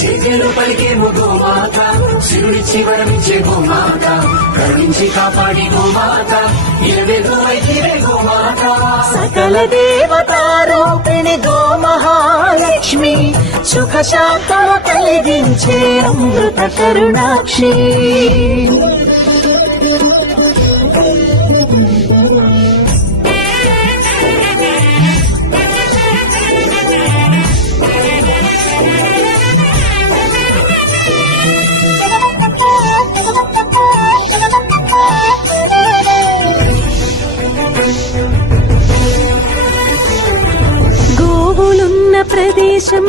జేజేలు పలికేమో గోమాత, శివుడిచ్చి వరమిచ్చే గోమాత, కరుణించి కాపాడి గోమాత, ఇలవెలు వైఖిరే గోమాత. సకల దేవతారూపిణి గోమహాలక్ష్మి, సుఖ శాంతము కలిగించే అమృత కరుణాక్షి. గోవులున్న ప్రదేశం